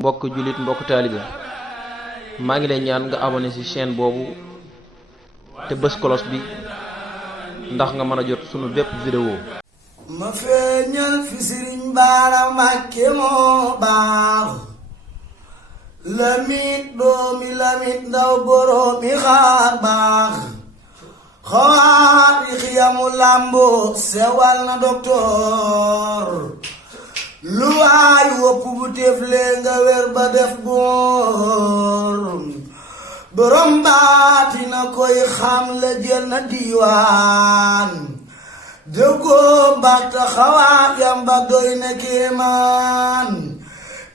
mbokk julit mbokk taalibe maa ngi lay ñaan nga abonné ci chaîne boobu te bës cloche bi ndax nga mën a jot sunu bépp vidéo ma feeñal fi Sëriñ Baara Mbàkke moo baax lamit doomi lamit ndaw boroomi xaar baax xawaat yi xiyamu làmbo sewal na doktoor lu waay wopp bu teflee nga wer ba def boor borom baati na koy xam la jël na diiwaan dëggoo mbaxta xawaat yamba doy na kéemaan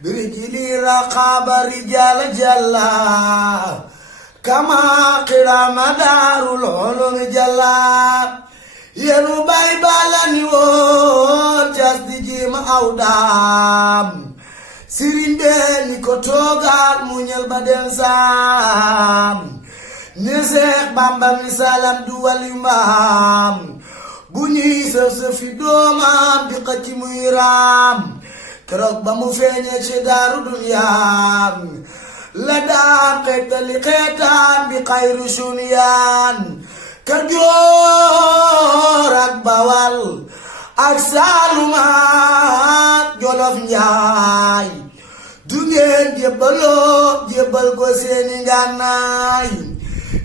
birijili raqaaba rijaala jalla kama qirama daarul ulumi jalla yenu bay balani woon cas di jima aw daam sëriñ bee ni ko toogaat mu ñel ba den saam ne Seex Bamba misaalam du wali mbaam bu ñuy sëf-sëfi doomam di xëcc muy raam keroog ba mu feeñee ci daaru duniyaan la daan xeetali xeetaan bi xayru suniyaan Kajoor ak Bawal ak Saalum ak Jolof Njaay du ngeen jébbal ko seeni ngànnaay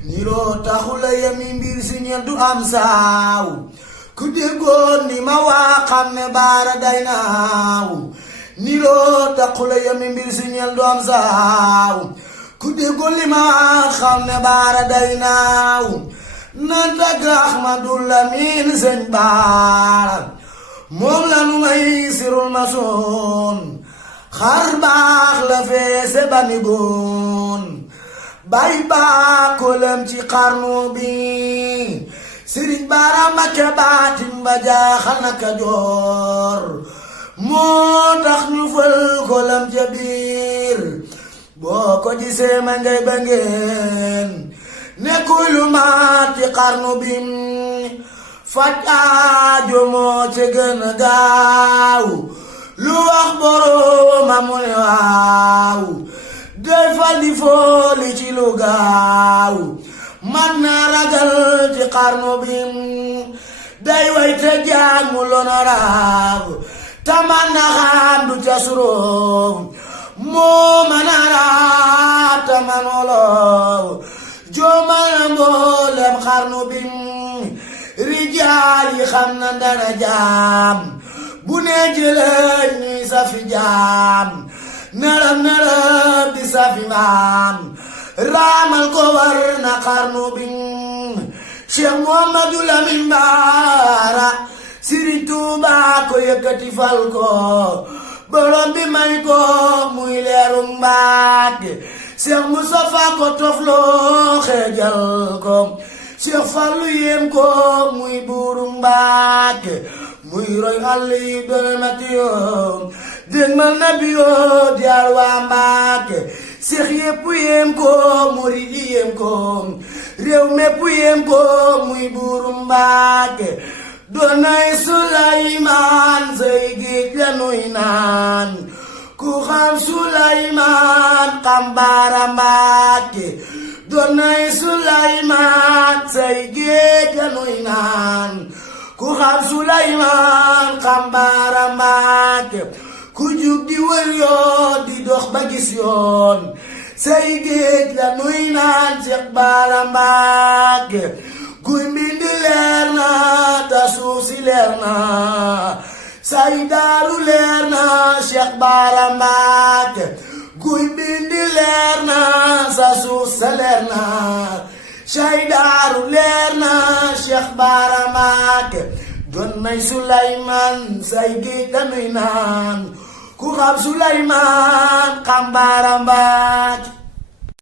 niroo taxula yemi mbir si ñel du am saaw ku déggoon ni ma waa xam ne baara day naaw niroo taxula yemi mbir si ñel du am saaw ku déggoon li ma waa xam ne baara day naaw nan tagg Ahmadul Lamin Sëñ Baara moom la nu may sirul masoon xar baax la feese bani goon bay baa kolem ci xarnu bi Sëriñ Baara Mbakke baatin ba jaaxal na Kajoor moo tax ñu fël kolem ca biir boo ko gisee ma ngay ba ngeen nekkul lu maat ci xarnu bi faj aajo moo ci gën a gaaw lu wax borooma mu ne waaw day fal di fooli ci lu gaaw man na ragal ci xarnu bi day way te jaamu l'honorab te man na xam du ca suróom moo man a raab te man wolof joomana mboolem xarnu bi rijaal yi xam na dara jaam bu ne jëleñ ñuy safi jaam narab di safi maam raamal ko war na xarnu bi Cheikh Muhammadu Lamin Baara Sëriñ Tuuba ko yëkkati fal ko borom bi may ko muy leeru Mbàkke Cheikh Moustapha ko tofloo xeejal ko Cheikh Fallu yéem ko muy buuru Mbàkke muy roy àll yi doone mati yoo dégmal nabi yoo diyaar waa Mbàkke Cheikh yépp yéem ko murid yi yéem ko réew mépp yéem ko muy buuru Mbàkke doonay Suleymaan say géej la nuy naan ku xam Suleymaan xam Baara Mbàkke doonay Suleymaan say géej la nuy naan ku xam Suleymaan xam Baara Mbàkke ku jug di wër yoon di dox ba gis yoon say géej la nuy naan Seex Baara Mbàkke guy mbind leer na ta suuf si leer na say daaru leer na Cheikh Baara Mbàkke guy bindi leer na sa suuf sa leer na say daaru leer na Cheikh Baara Mbàkke doon nay Suleymaan say géej danuy naan ku xam Suleymaan xam Baara Mbàkke